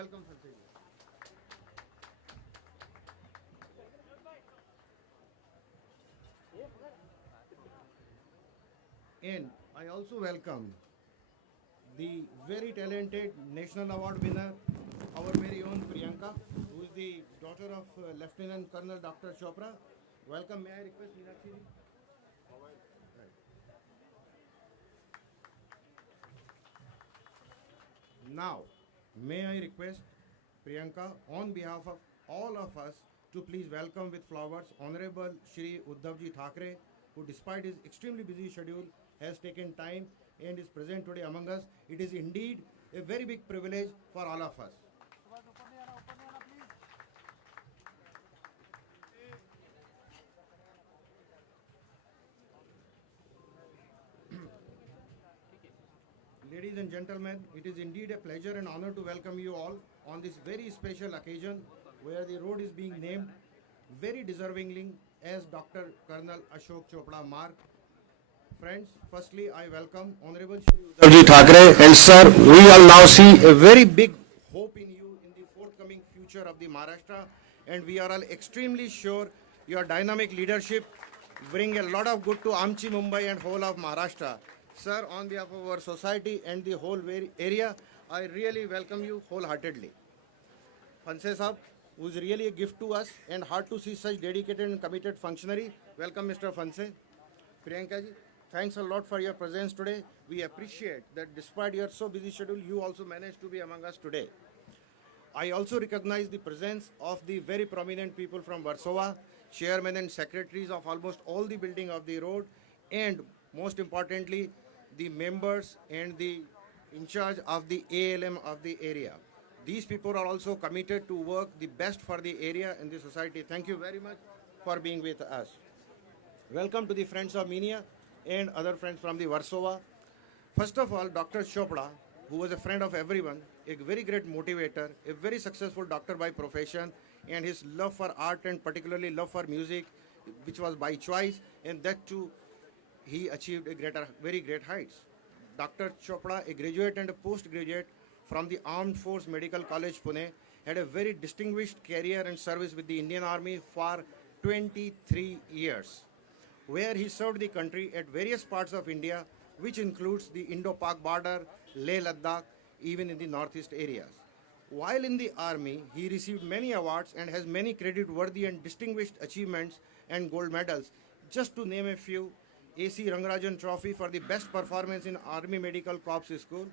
Welcome, Sanjay. And I also welcome the very talented National Award winner, our very own Priyanka, who is the daughter of Lieutenant Colonel Dr. Chopra. Welcome. May I request Meenakshi ji? Now, may I request Priyanka, on behalf of all of us, to please welcome with flowers Honorable Shri Uddhavji Thackeray, who, despite his extremely busy schedule, has taken time and is present today among us. It is indeed a very big privilege for all of us. Ladies and gentlemen, it is indeed a pleasure and honor to welcome you all on this very special occasion where the road is being named very deservingly as Dr. Colonel Ashok Chopra Marg. Friends, firstly, I welcome Honorable Shri Uddhavji Thackeray, and sir, we all now see a very big hope in you in the forthcoming future of the Maharashtra, and we are all extremely sure your dynamic leadership bring a lot of good to Amchi, Mumbai, and whole of Maharashtra. Sir, on behalf of our society and the whole area, I really welcome you wholeheartedly. Fanse Saab, who is really a gift to us and hard to see such dedicated and committed functionary. Welcome, Mr. Fanse. Priyanka ji, thanks a lot for your presence today. We appreciate that despite your so busy schedule, you also managed to be among us today. I also recognize the presence of the very prominent people from Warsaw, chairmen and secretaries of almost all the building of the road, and most importantly, the members and the in charge of the ALM of the area. These people are also committed to work the best for the area and the society. Thank you very much for being with us. Welcome to the friends of Minia and other friends from the Warsaw. First of all, Dr. Chopra, who was a friend of everyone, a very great motivator, a very successful doctor by profession, and his love for art and particularly love for music, which was by choice, and that too, he achieved very great heights. Dr. Chopra, a graduate and a postgraduate from the Armed Force Medical College, Pune, had a very distinguished career and service with the Indian Army for 23 years, where he served the country at various parts of India, which includes the Indo-Pak border, Leh Ladakh, even in the northeast areas. While in the army, he received many awards and has many credit-worthy and distinguished achievements and gold medals. Just to name a few, A.C. Rangarajan Trophy for the best performance in Army Medical Corps School,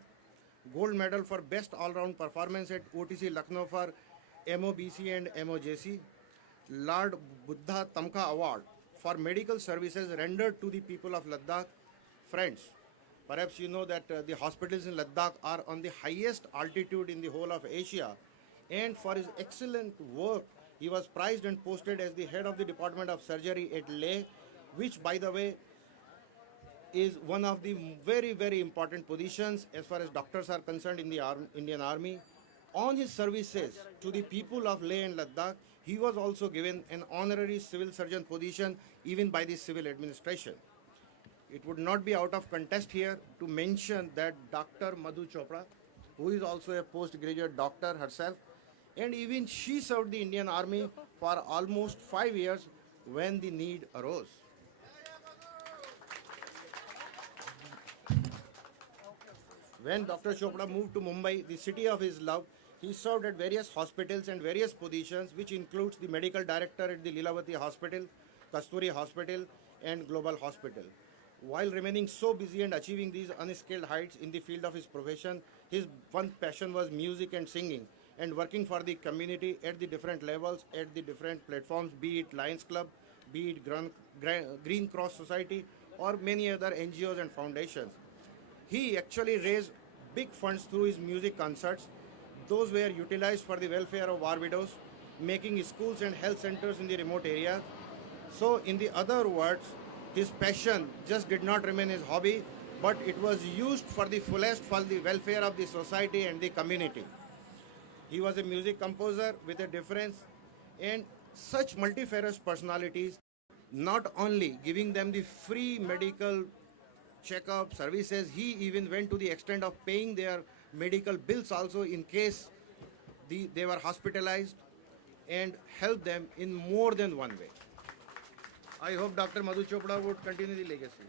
gold medal for best all-round performance at OTC Lucknow for MOBC and MOJC, Lord Buddha Tamka Award for medical services rendered to the people of Ladakh. Friends, perhaps you know that the hospitals in Ladakh are on the highest altitude in the whole of Asia, and for his excellent work, he was prized and posted as the head of the Department of Surgery at Leh, which, by the way, is one of the very, very important positions as far as doctors are concerned in the Indian Army. On his services to the people of Leh and Ladakh, he was also given an honorary civil surgeon position even by the civil administration. It would not be out of contest here to mention that Dr. Madhu Chopra, who is also a postgraduate doctor herself, and even she served the Indian Army for almost 5 years when the need arose. When Dr. Chopra moved to Mumbai, the city of his love, he served at various hospitals and various positions, which includes the medical director at the Lilavati Hospital, Kasturi Hospital, and Global Hospital. While remaining so busy and achieving these unskilled heights in the field of his profession, his one passion was music and singing, and working for the community at the different levels, at the different platforms, be it Lions Club, be it Green Cross Society, or many other NGOs and foundations. He actually raised big funds through his music concerts. Those were utilized for the welfare of war widows, making schools and health centers in the remote areas. So, in the other words, his passion just did not remain his hobby, but it was used for the fullest for the welfare of the society and the community. He was a music composer with a difference, and such multifarious personalities, not only giving them the free medical checkup services, he even went to the extent of paying their medical bills also in case they were hospitalized and helped them in more than one way. I hope Dr. Madhu Chopra would continue the legacy.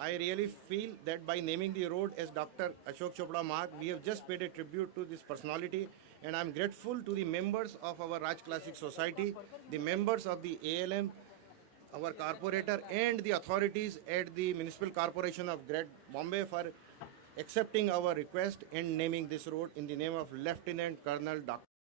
I really feel that by naming the road as Dr. Ashok Chopra Marg, we have just paid a tribute to this personality, and I'm grateful to the members of our Raj Classic Society, the members of the ALM, our corporator, and the authorities at the Municipal Corporation of Great Bombay for accepting our request and naming this road in the name of Lieutenant Colonel Dr.